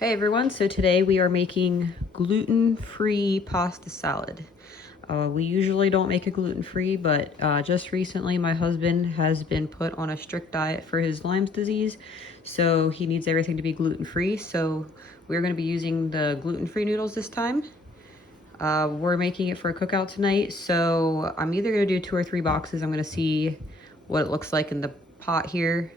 Hey everyone, so today we are making gluten-free pasta salad. We usually don't make it gluten-free, but just recently my husband has been put on a strict diet for his Lyme's disease, so he needs everything to be gluten-free. So we're going to be using the gluten-free noodles this time. We're making it for a cookout tonight, so I'm either going to do 2 or 3 boxes. I'm going to see what it looks like in the pot here.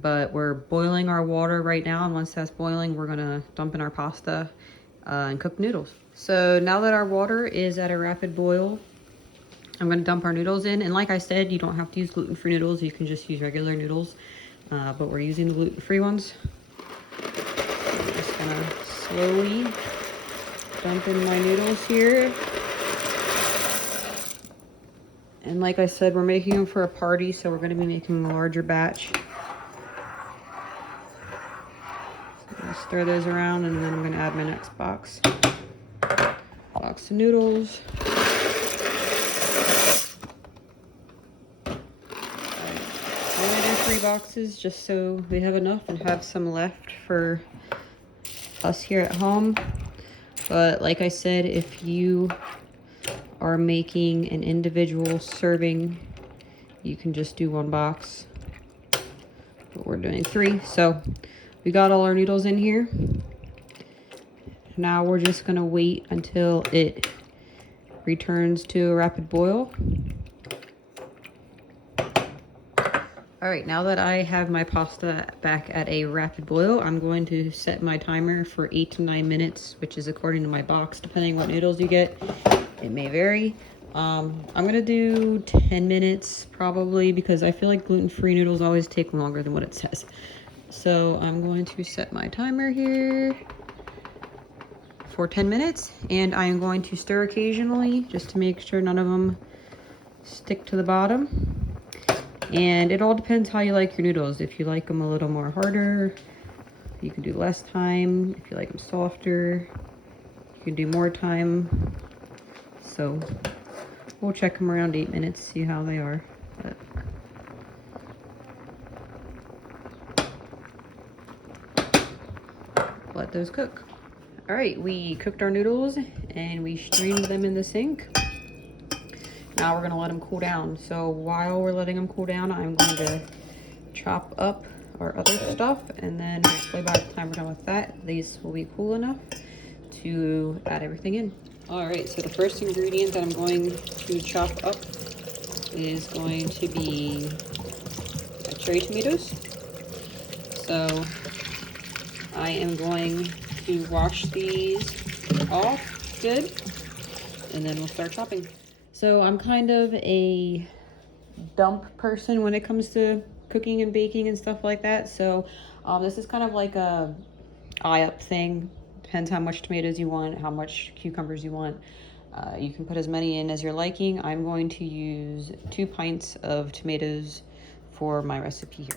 But we're boiling our water right now, and once that's boiling, we're gonna dump in our pasta and cook noodles. So now that our water is at a rapid boil, I'm gonna dump our noodles in. And like I said, you don't have to use gluten-free noodles. You can just use regular noodles, but we're using the gluten-free ones. I'm just gonna slowly dump in my noodles here. And like I said, we're making them for a party, so we're gonna be making a larger batch. Stir those around, and then I'm going to add my next box of noodles. I'm going to do 3 boxes just so we have enough and have some left for us here at home. But like I said, if you are making an individual serving, you can just do 1 box. But we're doing 3, so we got all our noodles in here. Now we're just gonna wait until it returns to a rapid boil. All right, now that I have my pasta back at a rapid boil, I'm going to set my timer for 8 to 9 minutes, which is according to my box, depending what noodles you get. It may vary. I'm gonna do 10 minutes probably, because I feel like gluten-free noodles always take longer than what it says. So I'm going to set my timer here for 10 minutes, and I am going to stir occasionally just to make sure none of them stick to the bottom. And it all depends how you like your noodles. If you like them a little more harder, you can do less time. If you like them softer, you can do more time. So we'll check them around 8 minutes, see how they are. But let those cook. All right, we cooked our noodles and we strained them in the sink. Now we're gonna let them cool down. So while we're letting them cool down, I'm going to chop up our other stuff, and then hopefully by the time we're done with that, these will be cool enough to add everything in. All right, so the first ingredient that I'm going to chop up is going to be cherry tomatoes. So I am going to wash these off good, and then we'll start chopping. So I'm kind of a dump person when it comes to cooking and baking and stuff like that. So this is kind of like a eye up thing. Depends how much tomatoes you want, how much cucumbers you want. You can put as many in as you're liking. I'm going to use 2 pints of tomatoes for my recipe here.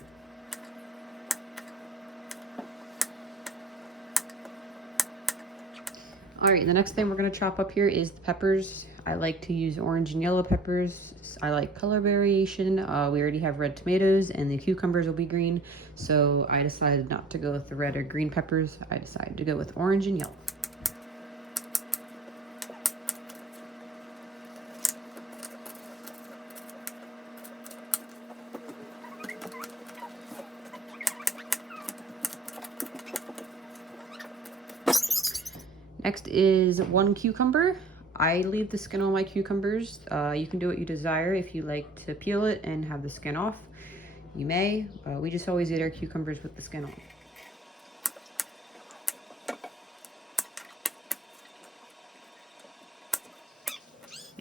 All right, the next thing we're gonna chop up here is the peppers. I like to use orange and yellow peppers. I like color variation. We already have red tomatoes and the cucumbers will be green. So I decided not to go with the red or green peppers. I decided to go with orange and yellow. Next is 1 cucumber. I leave the skin on my cucumbers. You can do what you desire. If you like to peel it and have the skin off, you may. We just always eat our cucumbers with the skin on.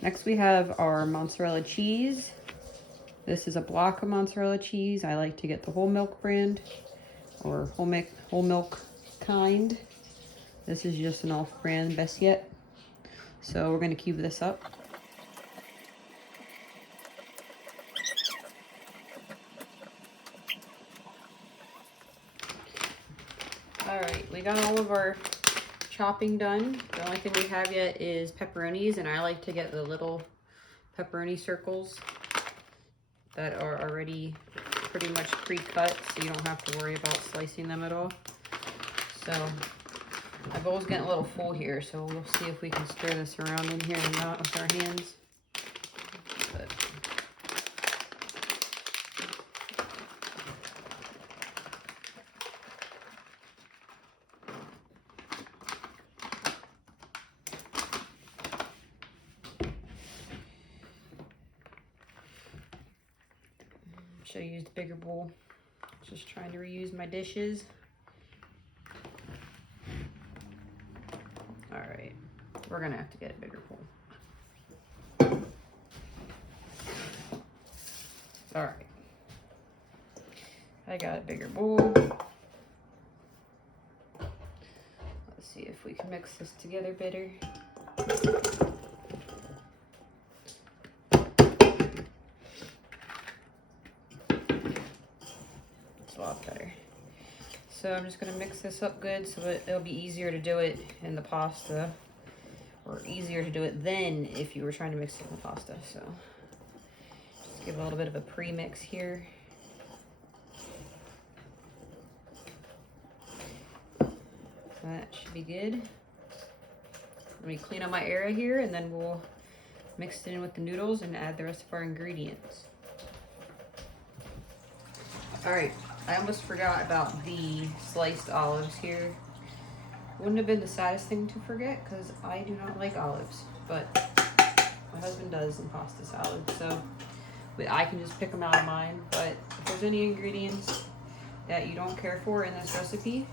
Next we have our mozzarella cheese. This is a block of mozzarella cheese. I like to get the whole milk brand or whole milk kind. This is just an off-brand, best yet. So we're gonna cube this up. All right, we got all of our chopping done. The only thing we have yet is pepperonis, and I like to get the little pepperoni circles that are already pretty much pre-cut, so you don't have to worry about slicing them at all. So my bowl's getting a little full here, so we'll see if we can stir this around in here and not with our hands. But should have used a bigger bowl. Just trying to reuse my dishes. All right, we're gonna have to get a bigger bowl. All right, I got a bigger bowl. Let's see if we can mix this together better. It's a lot better. So I'm just gonna mix this up good so that it'll be easier to do it in the pasta, or easier to do it than if you were trying to mix it in the pasta. So just give a little bit of a pre-mix here. That should be good. Let me clean up my area here and then we'll mix it in with the noodles and add the rest of our ingredients. All right, I almost forgot about the sliced olives here. Wouldn't have been the saddest thing to forget because I do not like olives, but my husband does in pasta salad, so I can just pick them out of mine. But if there's any ingredients that you don't care for in this recipe,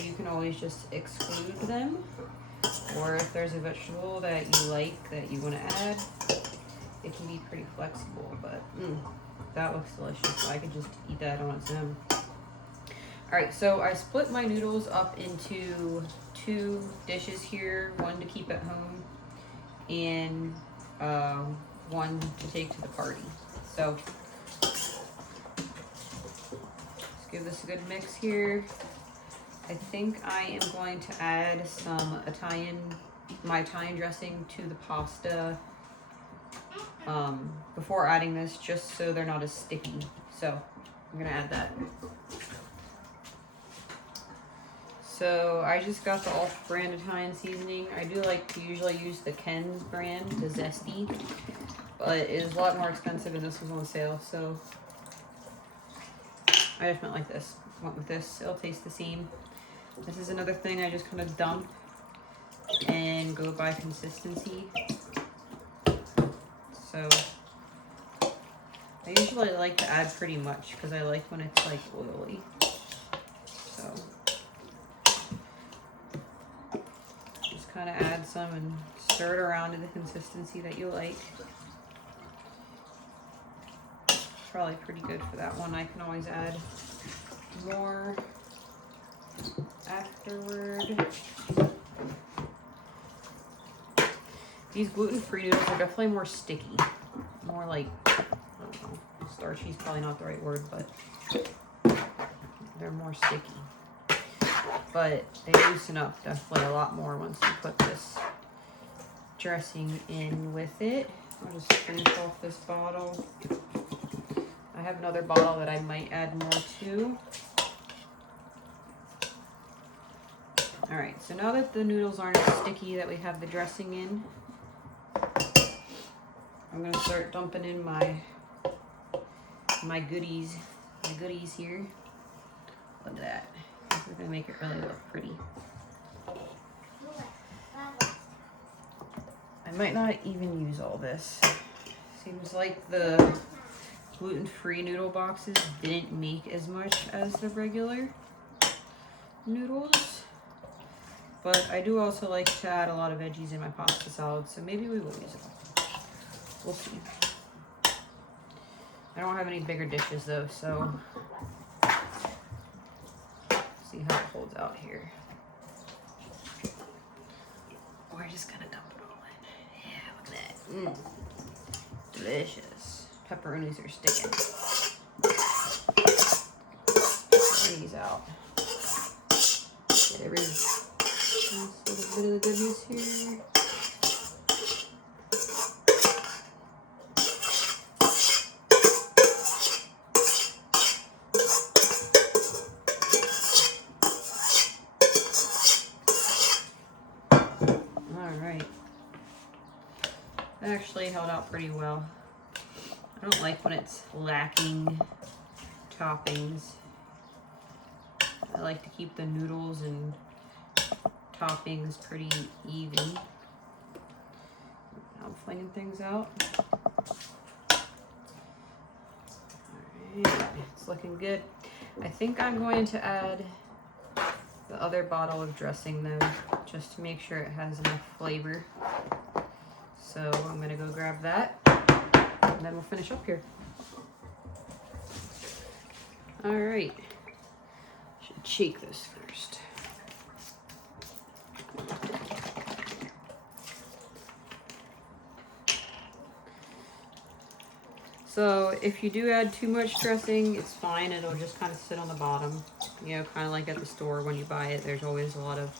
you can always just exclude them. Or if there's a vegetable that you like that you want to add, it can be pretty flexible, but that looks delicious. I could just eat that on its own. All right, so I split my noodles up into 2 dishes here, one to keep at home and one to take to the party. So let's give this a good mix here. I think I am going to add some my Italian dressing to the pasta before adding this, just so they're not as sticky. So I'm gonna add that. So I just got the Ulf brand Italian seasoning. I do like to usually use the Ken's brand, the Zesty, but it is a lot more expensive and this was on sale, so I just went like this. Went with this. It'll taste the same. This is another thing I just kind of dump and go by consistency. So I usually like to add pretty much because I like when it's like oily. So just kind of add some and stir it around to the consistency that you like. Probably pretty good for that one. I can always add more afterward. These gluten-free noodles are definitely more sticky. More like, I don't know, starchy is probably not the right word, but they're more sticky. But they loosen up definitely a lot more once you put this dressing in with it. I'll just finish off this bottle. I have another bottle that I might add more to. All right, so now that the noodles aren't as sticky that we have the dressing in, I'm gonna start dumping in my goodies here. Look at that. We're gonna make it really look pretty. I might not even use all this. Seems like the gluten-free noodle boxes didn't make as much as the regular noodles. But I do also like to add a lot of veggies in my pasta salad, so maybe we will use it. We'll see. I don't have any bigger dishes though, so see how it holds out here. We're just gonna dump it all in. Yeah, look at that. Delicious. Pepperonis are sticking. Pepper these out. Get every nice little bit of the goodness here. right. That actually held out pretty well. I don't like when it's lacking toppings. I like to keep the noodles and toppings pretty even. I'm flinging things out. Alright, it's looking good. I think I'm going to add the other bottle of dressing though, just to make sure it has enough flavor. So I'm gonna go grab that, and then we'll finish up here. Alright, should shake this first. So if you do add too much dressing, it's fine. It'll just kind of sit on the bottom. You know, kind of like at the store when you buy it, there's always a lot of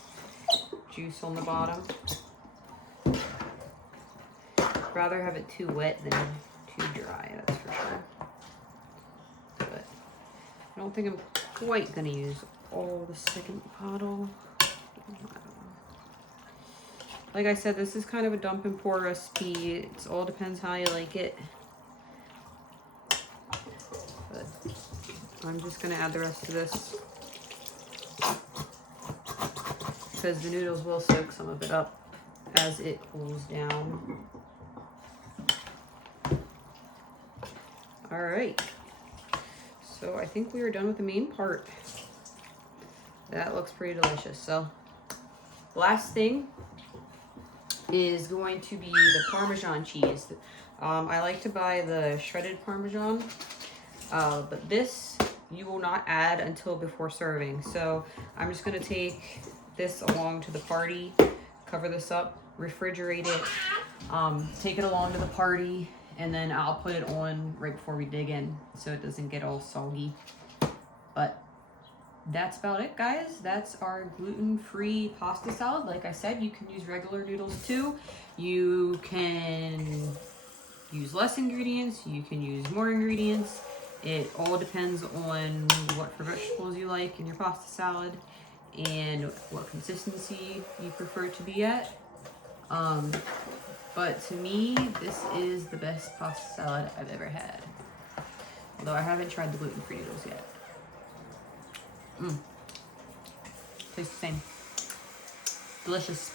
juice on the bottom. Rather have it too wet than too dry, that's for sure. But I don't think I'm quite gonna use all the second bottle. Like I said, this is kind of a dump and pour recipe. It all depends how you like it. But I'm just gonna add the rest of this because the noodles will soak some of it up as it cools down. All right, so I think we are done with the main part. That looks pretty delicious. So last thing is going to be the Parmesan cheese. I like to buy the shredded Parmesan, but this you will not add until before serving. So I'm just gonna take this along to the party, cover this up, refrigerate it, take it along to the party, and then I'll put it on right before we dig in so it doesn't get all soggy. But that's about it, guys. That's our gluten-free pasta salad. Like I said, you can use regular noodles too. You can use less ingredients. You can use more ingredients. It all depends on what vegetables you like in your pasta salad and what consistency you prefer to be at. But to me, this is the best pasta salad I've ever had. Although I haven't tried the gluten-free noodles yet. Tastes the same. Delicious.